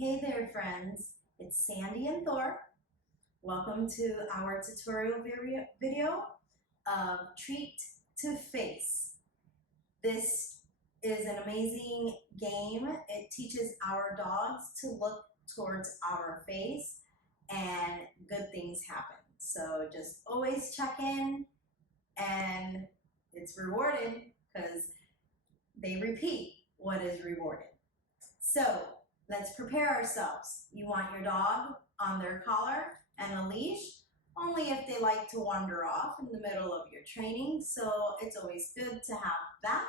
Hey there, friends. It's Sandy and Thor. Welcome to our tutorial video of Treat to Face. This is an amazing game. It teaches our dogs to look towards our face and good things happen. So just always check in, and it's rewarded because they repeat what is rewarded. So let's prepare ourselves. You want your dog on their collar and a leash, only if they like to wander off in the middle of your training. So it's always good to have that.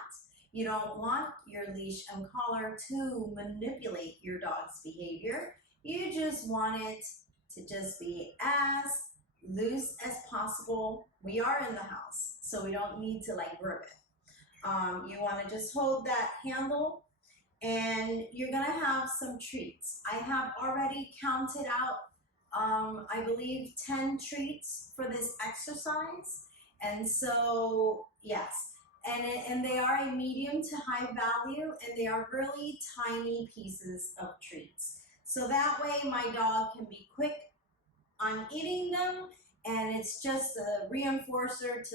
You don't want your leash and collar to manipulate your dog's behavior. You just want it to just be as loose as possible. We are in the house, so we don't need to grip it. You want to just hold that handle, and you're gonna have some treats. I have already counted out, I believe 10 treats for this exercise. And so, yes, and they are a medium to high value, and they are really tiny pieces of treats. So that way my dog can be quick on eating them, and it's just a reinforcer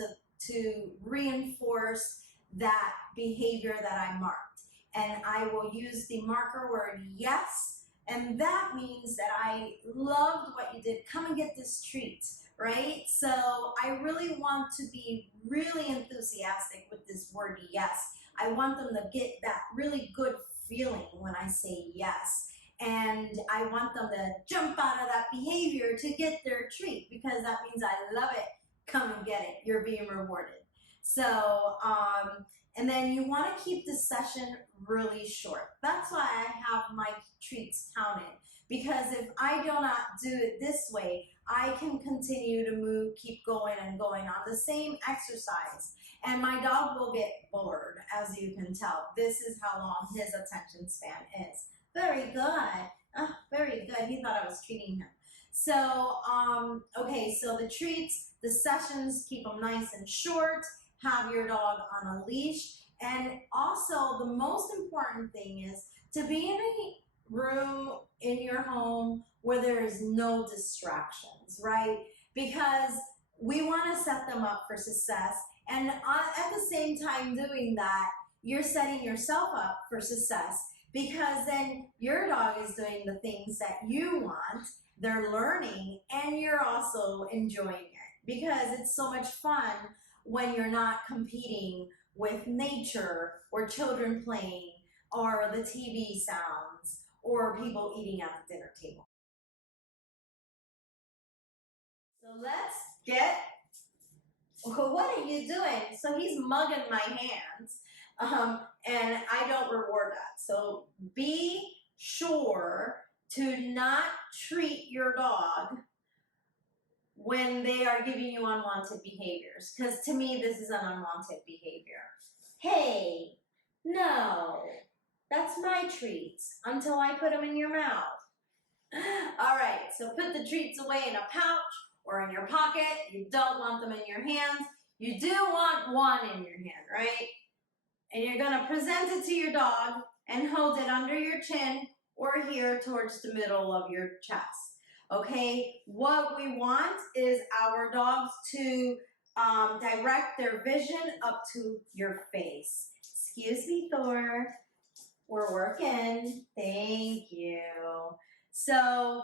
to reinforce that behavior that I marked. And I will use the marker word yes, and that means that I loved what you did. Come and get this treat, right? So I really want to be really enthusiastic with this word yes. I want them to get that really good feeling when I say yes. And I want them to jump out of that behavior to get their treat, because that means I love it. Come and get it. You're being rewarded. So, and then you want to keep the session really short. That's why I have my treats counted, because if I do not do it this way, I can continue to keep going and going on the same exercise, and my dog will get bored, as you can tell. This is how long his attention span is. Very good. Very good. He thought I was treating him. So, okay, so the treats, the sessions, keep them nice and short. Have your dog on a leash. And also, the most important thing is to be in a room in your home where there is no distractions, right? Because we want to set them up for success. And at the same time doing that, you're setting yourself up for success, because then your dog is doing the things that you want, they're learning, and you're also enjoying it, because it's so much fun when you're not competing with nature or children playing or the TV sounds or people eating at the dinner table. So let's get, what are you doing? So he's mugging my hands, and I don't reward that. So be sure to not treat your dog when they are giving you unwanted behaviors, because to me this is an unwanted behavior. Hey, no, that's my treats until I put them in your mouth. All right, so put the treats away in a pouch or in your pocket. You don't want them in your hands. You do want one in your hand, right? And you're gonna present it to your dog and hold it under your chin or here towards the middle of your chest. Okay, what we want is our dogs to direct their vision up to your face. Excuse me, Thor. We're working. Thank you. So,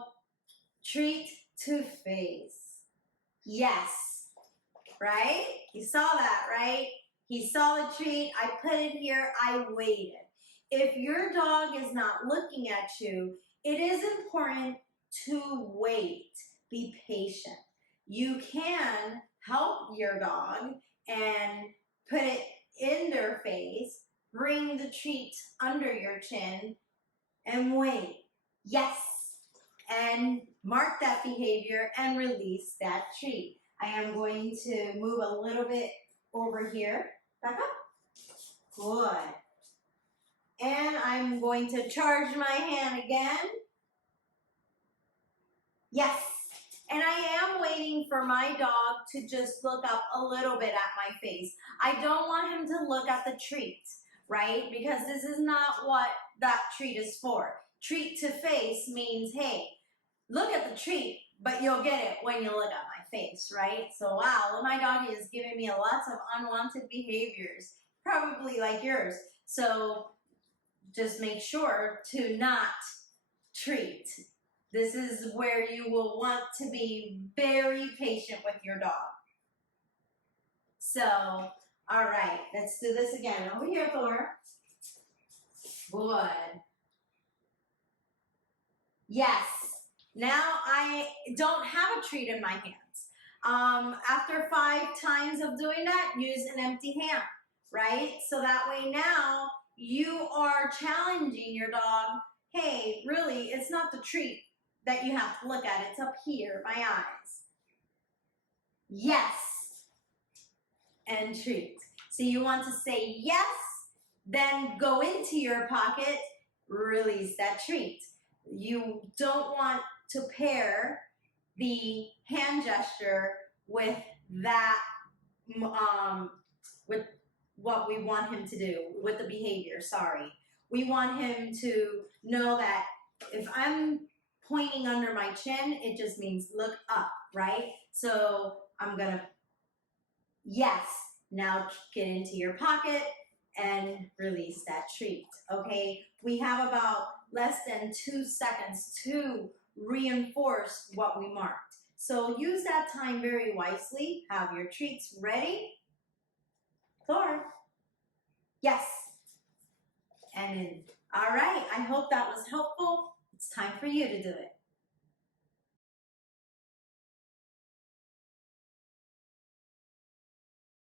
treat to face. Yes. Right? You saw that, right? He saw the treat. I put it here. I waited. If your dog is not looking at you, it is important to wait. Be patient. You can help your dog and put it in their face, bring the treat under your chin, and wait. Yes. And mark that behavior and release that treat. I am going to move a little bit over here. Back up. Good. And I'm going to charge my hand again. Yes. And I am waiting for my dog to just look up a little bit at my face. I don't want him to look at the treat, right? Because this is not what that treat is for. treat to face means, hey, look at the treat, but you'll get it when you look at my face, right? So wow, my doggy is giving me lots of unwanted behaviors, probably like yours. So just make sure to not treat. This is where you will want to be very patient with your dog. So, all right, let's do this again. Over here, Thor. Good. Yes. Now I don't have a treat in my hands. After 5 times of doing that, use an empty hand, right? So that way now you are challenging your dog. Hey, really, it's not the treat that you have to look at. It's up here, my eyes. Yes. And treat. So you want to say yes, then go into your pocket, release that treat. You don't want to pair the hand gesture with that, with what we want him to do, with the behavior, sorry. We want him to know that if I'm pointing under my chin, it just means look up, right? So I'm gonna, yes, now get into your pocket and release that treat, okay? We have about less than 2 seconds to reinforce what we marked. So use that time very wisely. Have your treats ready. Thor. Yes. And in. All right, I hope that was helpful. It's time for you to do it.